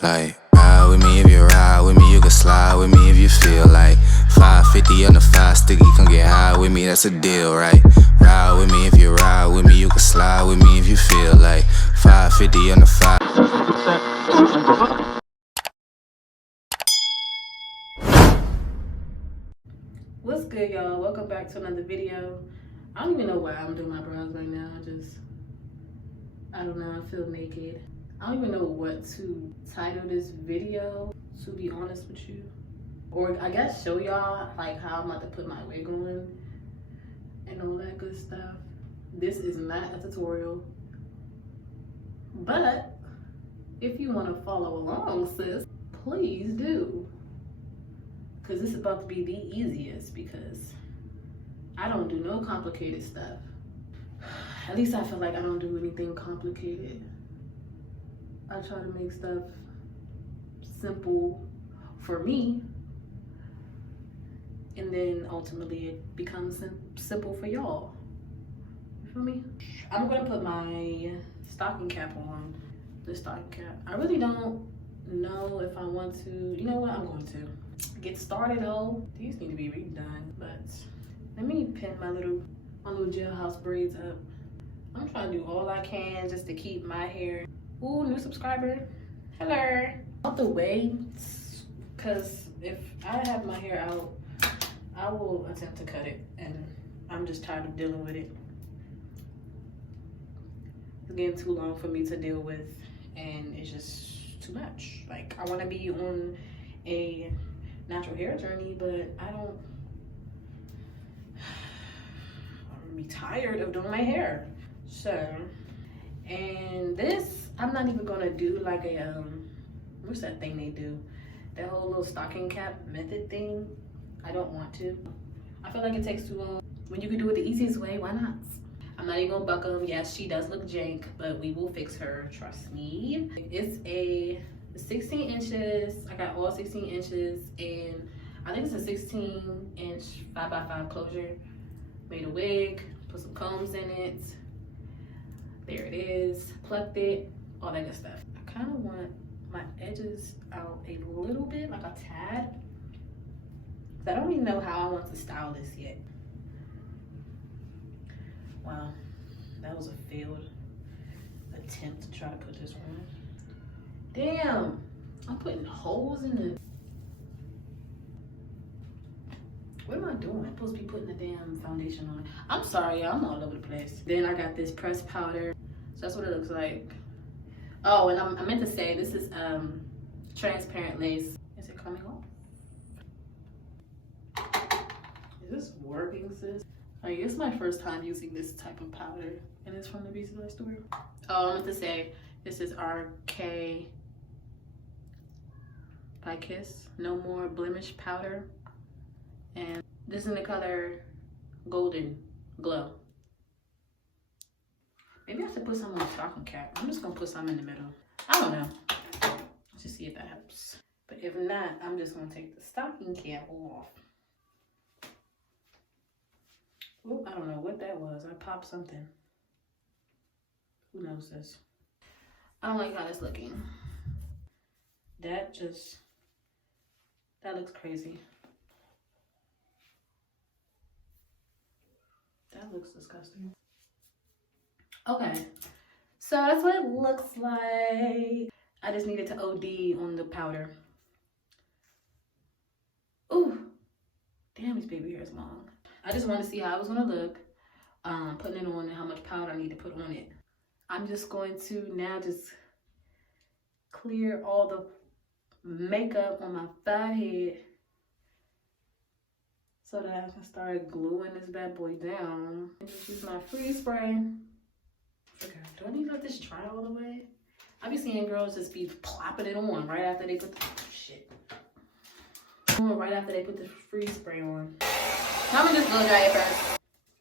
Like, ride with me if you ride with me, you can slide with me if you feel like 550 on the 5 sticky, come get high with me, that's a deal, right? Ride with me if you ride with me, you can slide with me if you feel like 550 on the 5. What's good, y'all? Welcome back to another video. I don't even know why I'm doing my brows right now. I don't know, I feel naked. I don't even know what to title this video, to be honest with you. Or I guess show y'all like how I'm about to put my wig on and all that good stuff. This is not a tutorial, but if you want to follow along, sis, please do. Because this is about to be the easiest, because I don't do no complicated stuff. At least I feel like I don't do anything complicated. I try to make stuff simple for me, and then ultimately it becomes simple for y'all. You feel me? I'm gonna put my stocking cap on. The stocking cap. I really don't know if I want to. You know what? I'm going to get started though. These need to be redone, but let me pin my little jailhouse braids up. I'm trying to do all I can just to keep my hair. Ooh, new subscriber. Hello. Out the way, because if I have my hair out, I will attempt to cut it, and I'm just tired of dealing with it. It's getting too long for me to deal with, and it's just too much. Like, I want to be on a natural hair journey, but I'm gonna be tired of doing my hair. So, and this, I'm not even gonna do like a what's that thing they do, that whole little stocking cap method thing. I don't want to. I feel like it takes too long. When you can do it the easiest way, why not? I'm not even gonna buck them. Yes, she does look jank, but we will fix her, trust me. It's a 16 inches. I got all 16 inches, and I think it's a 16-inch 5x5 closure. Made a wig, put some combs in it. There it is, plucked it, all that good stuff. I kind of want my edges out a little bit, like a tad. I don't even know how I want to style this yet. Wow, that was a failed attempt to try to put this on. Damn, I'm putting holes in the... What am I doing? I'm supposed to be putting the damn foundation on. I'm sorry, y'all, I'm all over the place. Then I got this pressed powder. So that's what it looks like. Oh, and I meant to say, this is transparent lace. Is it coming off? Is this working, sis? Like, it's my first time using this type of powder, and it's from the beauty store. Oh, I meant to say, this is RK by Kiss No More Blemish Powder. And this is in the color Golden Glow. Maybe I should put some on the stocking cap. I'm just gonna put some in the middle. I don't know. Let's just see if that helps. But if not, I'm just gonna take the stocking cap off. Oop, I don't know what that was. I popped something. Who knows this? I don't like how it's looking. That looks crazy. That looks disgusting. Okay, so that's what it looks like. I just needed to OD on the powder. Ooh, damn, this baby hair is long. I just wanted to see how it was gonna look, putting it on and how much powder I need to put on it. I'm just going to now just clear all the makeup on my forehead so that I can start gluing this bad boy down. And just use my freeze spray. Okay, do I need to let this dry all the way? I be seeing girls just be plopping it on right after they put the right after they put the freeze spray on. I'm gonna just blow dry it first.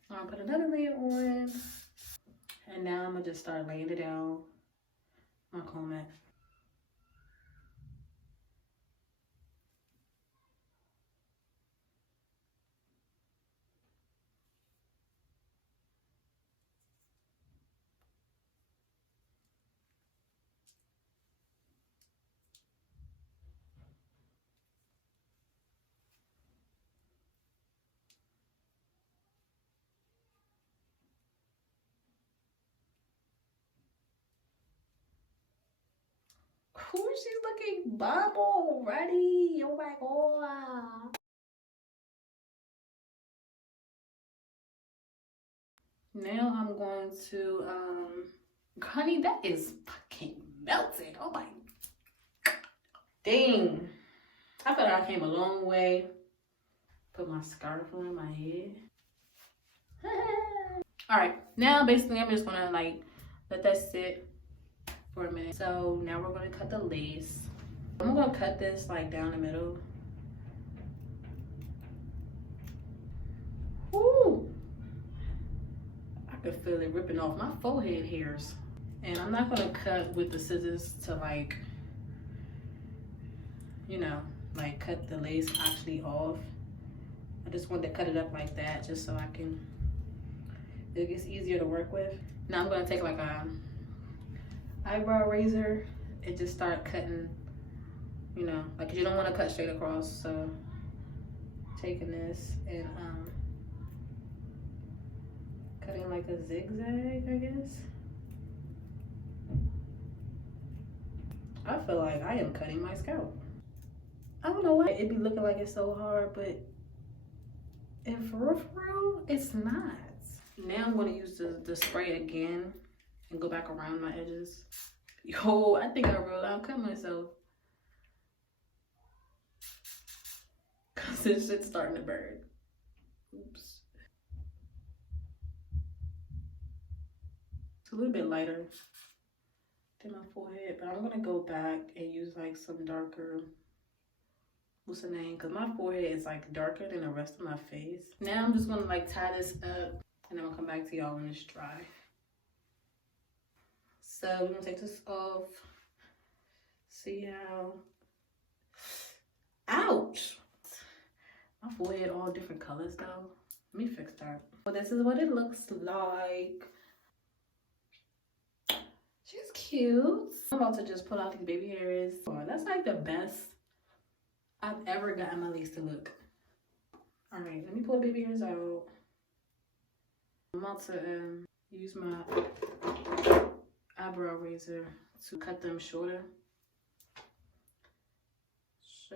I'm gonna put another layer on, and now I'm gonna just start laying it out. My comb mat. Ooh, she's looking bubble ready. Oh my god. Now I'm going to, honey, that is fucking melted. Oh my, dang. I feel like I came a long way. Put my scarf on my head. All right, now basically I'm just gonna like let that sit for a minute. So now we're gonna cut the lace. I'm gonna cut this like down the middle. Woo! I could feel it ripping off my forehead hairs. And I'm not gonna cut with the scissors to like, you know, like cut the lace actually off. I just want to cut it up like that just so I can, it gets easier to work with. Now I'm gonna take like a eyebrow razor and just start cutting, you know, like you don't want to cut straight across. So taking this and cutting like a zigzag, I guess. I feel like I am cutting my scalp. I don't know why it be looking like it's so hard, but for real, it's not. Now I'm gonna use the spray again and go back around my edges. Yo, I think I real loud cut myself. Cause this shit's starting to burn. Oops. It's a little bit lighter than my forehead, but I'm gonna go back and use like some darker, what's the name? Cause my forehead is like darker than the rest of my face. Now I'm just gonna like tie this up and then I'll come back to y'all when it's dry. So we're gonna take this off. See how, ouch. My forehead all different colors though. Let me fix that. Well, this is what it looks like. She's cute. I'm about to just pull out these baby hairs. Oh, that's like the best I've ever gotten my lace to look. All right, let me pull the baby hairs out. I'm about to use my eyebrow razor to cut them shorter. So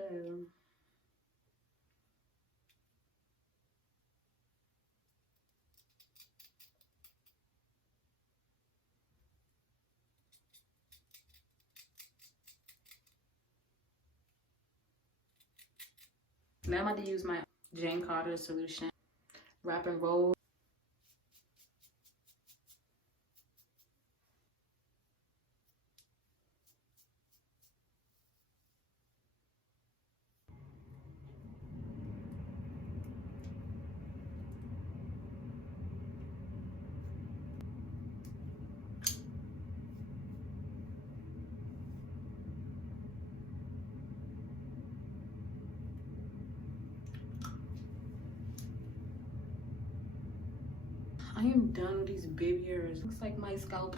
now I'm about to use my Jane Carter solution, wrap and roll. I am done with these baby hairs. Looks like my scalp.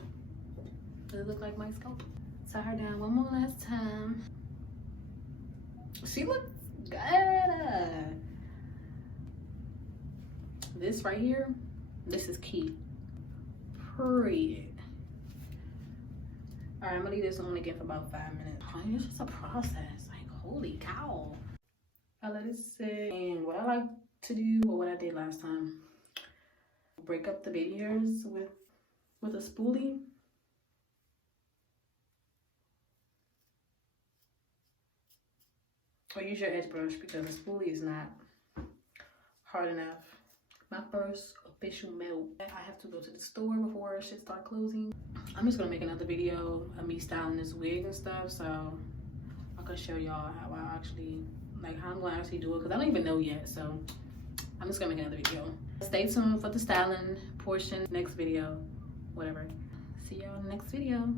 Does it look like my scalp? Tie her down one more last time. She looks good. This right here, this is key. Period. All right, I'm gonna leave this on again for about 5 minutes. Oh, it's just a process. Like, holy cow. I let it sit. And what I like to do, or what I did last time, break up the baby hairs with a spoolie. Or use your edge brush because the spoolie is not hard enough. My first official melt. I have to go to the store before shit start closing. I'm just gonna make another video of me styling this wig and stuff, so I can show y'all how I actually, like how I'm gonna actually do it, because I don't even know yet. So I'm just gonna make another video. Stay tuned for the styling portion, next video, whatever. See y'all in the next video.